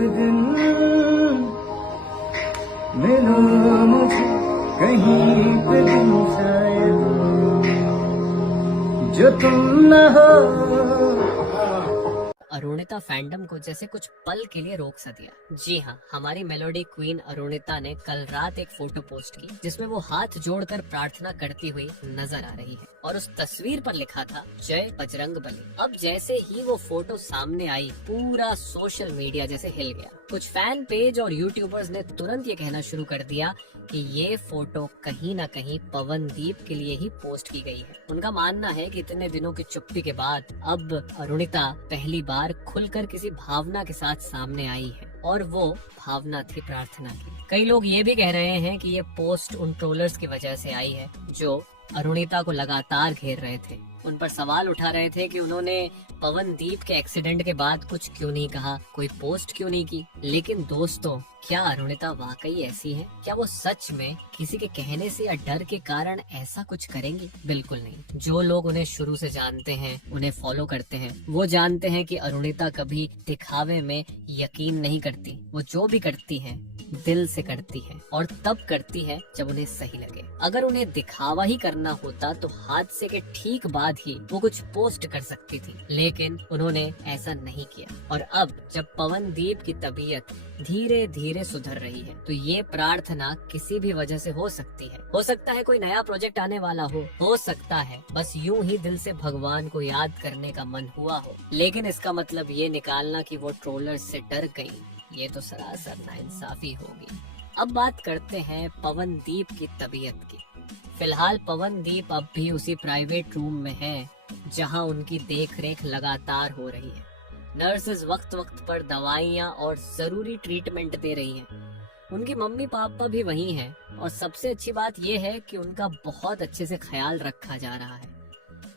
दिन मिलो मुझे कहीं पे दिन शायद जो तुम न हो। अरुणिता फैंडम को जैसे कुछ पल के लिए रोक सा दिया। जी हाँ, हमारी मेलोडी क्वीन अरुणिता ने कल रात एक फोटो पोस्ट की जिसमें वो हाथ जोड़कर प्रार्थना करती हुई नजर आ रही है और उस तस्वीर पर लिखा था जय बजरंग बली। अब जैसे ही वो फोटो सामने आई, पूरा सोशल मीडिया जैसे हिल गया। कुछ फैन पेज और यूट्यूबर्स ने तुरंत ये कहना शुरू कर दिया कि ये फोटो कहीं न कहीं पवनदीप के लिए ही पोस्ट की गई है। उनका मानना है कि इतने दिनों की चुप्पी के बाद अब अरुणिता पहली बार खुलकर किसी भावना के साथ सामने आई है और वो भावना थी प्रार्थना की। कई लोग ये भी कह रहे हैं कि ये पोस्ट उन ट्रोलर्स की वजह से आई है जो अरुणिता को लगातार घेर रहे थे, उन पर सवाल उठा रहे थे कि उन्होंने पवनदीप के एक्सीडेंट के बाद कुछ क्यों नहीं कहा, कोई पोस्ट क्यों नहीं की। लेकिन दोस्तों, क्या अरुणिता वाकई ऐसी है? क्या वो सच में किसी के कहने से या डर के कारण ऐसा कुछ करेंगी? बिल्कुल नहीं। जो लोग उन्हें शुरू से जानते हैं, उन्हें फॉलो करते हैं, वो जानते हैं कि अरुणिता कभी दिखावे में यकीन नहीं करती। वो जो भी करती है दिल से करती है और तब करती है जब उन्हें सही लगे। अगर उन्हें दिखावा ही करना होता तो हादसे के ठीक बाद ही वो कुछ पोस्ट कर सकती थी, लेकिन उन्होंने ऐसा नहीं किया। और अब जब पवनदीप की तबीयत धीरे धीरे सुधर रही है तो ये प्रार्थना किसी भी वजह से हो सकती है। हो सकता है कोई नया प्रोजेक्ट आने वाला हो सकता है बस यूं ही दिल से भगवान को याद करने का मन हुआ हो। लेकिन इसका मतलब ये निकालना कि वो ट्रोलर्स से डर गई, ये तो सरासर नाइंसाफी होगी। अब बात करते हैं पवनदीप की तबीयत की। फिलहाल पवनदीप अब भी उसी प्राइवेट रूम में है जहां उनकी देखरेख लगातार हो रही है। नर्सेज वक्त वक्त पर दवाइयां और जरूरी ट्रीटमेंट दे रही हैं। उनकी मम्मी पापा भी वहीं हैं और सबसे अच्छी बात यह है कि उनका बहुत अच्छे से ख्याल रखा जा रहा है।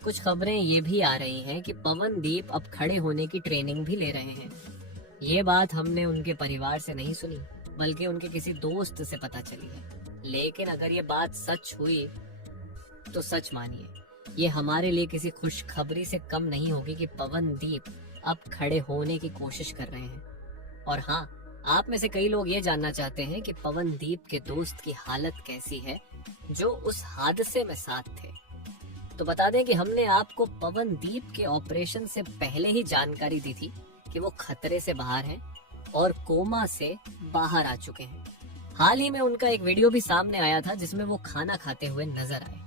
कुछ खबरें ये भी आ रही हैं कि पवनदीप अब खड़े होने की ट्रेनिंग भी ले रहे हैं। ये बात हमने उनके परिवार से नहीं सुनी, बल्कि उनके किसी दोस्त से पता चली है। लेकिन अगर ये बात सच हुई तो सच मानिए, ये हमारे लिए किसी खुशखबरी से कम नहीं होगी कि पवनदीप अब खड़े होने की कोशिश कर रहे हैं। और हाँ, आप में से कई लोग ये जानना चाहते हैं कि पवनदीप के दोस्त की हालत कैसी है जो उस हादसे में साथ थे। तो बता दें कि हमने आपको पवनदीप के ऑपरेशन से पहले ही जानकारी दी थी कि वो खतरे से बाहर हैं और कोमा से बाहर आ चुके हैं। हाल ही में उनका एक वीडियो भी सामने आया था जिसमें वो खाना खाते हुए नजर आए।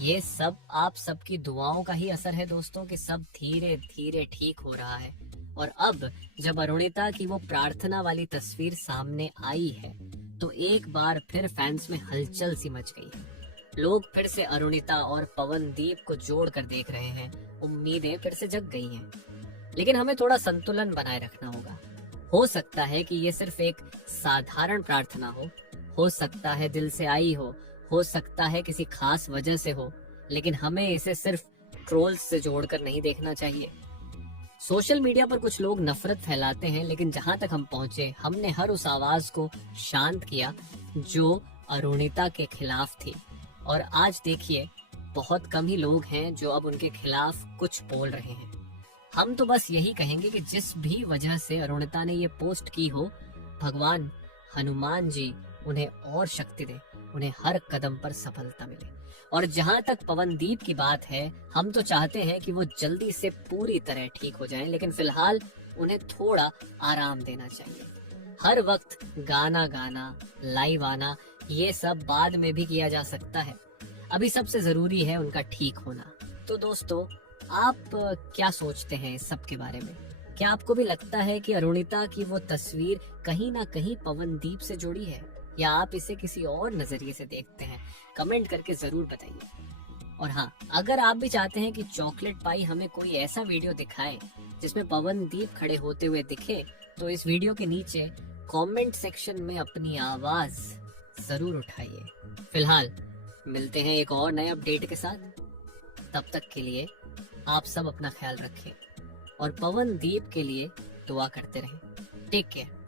ये सब आप सबकी दुआओं का ही असर है दोस्तों कि सब धीरे धीरे ठीक हो रहा है। और अब जब अरुणिता की वो प्रार्थना वाली तस्वीर सामने आई है तो एक बार फिर फैंस में हलचल सी मच गई है। लोग फिर से अरुणिता और पवनदीप को जोड़कर देख रहे हैं। उम्मीदें फिर से जग गई हैं। लेकिन हमें थोड़ा संतुलन बनाए रखना होगा। हो सकता है कि ये सिर्फ एक साधारण प्रार्थना हो सकता है दिल से आई हो सकता है किसी खास वजह से हो, लेकिन हमें इसे सिर्फ ट्रोल्स से जोड़कर नहीं देखना चाहिए। सोशल मीडिया पर कुछ लोग नफरत फैलाते हैं, लेकिन जहां तक हम पहुंचे हमने हर उस आवाज को शांत किया जो अरुणिता के खिलाफ थी। और आज देखिए, बहुत कम ही लोग हैं जो अब उनके खिलाफ कुछ बोल रहे हैं। हम तो बस यही कहेंगे कि जिस भी वजह से अरुणिता ने ये पोस्ट की हो, भगवान हनुमान जी उन्हें और शक्ति दे, उन्हें हर कदम पर सफलता मिले। और जहां तक पवनदीप की बात है, हम तो चाहते हैं कि वो जल्दी से पूरी तरह ठीक हो जाएं, लेकिन फिलहाल उन्हें थोड़ा आराम देना चाहिए। हर वक्त गाना गाना, लाइव आना, ये सब बाद में भी किया जा सकता है। अभी सबसे जरूरी है उनका ठीक होना। तो दोस्तों, आप क्या सोचते हैं इस सब के बारे में? क्या आपको भी लगता है कि अरुणिता की वो तस्वीर कहीं ना कहीं पवनदीप से जुड़ी है, या आप इसे किसी और नजरिए से देखते हैं? कमेंट करके जरूर बताइए। और हाँ, अगर आप भी चाहते हैं कि चॉकलेट पाई हमें कोई ऐसा वीडियो दिखाए जिसमें पवनदीप खड़े होते हुए दिखे, तो इस वीडियो के नीचे कमेंट सेक्शन में अपनी आवाज जरूर उठाइए। फिलहाल मिलते हैं एक और नए अपडेट के साथ। तब तक के लिए आप सब अपना ख्याल रखें और पवनदीप के लिए दुआ करते रहें। Take care.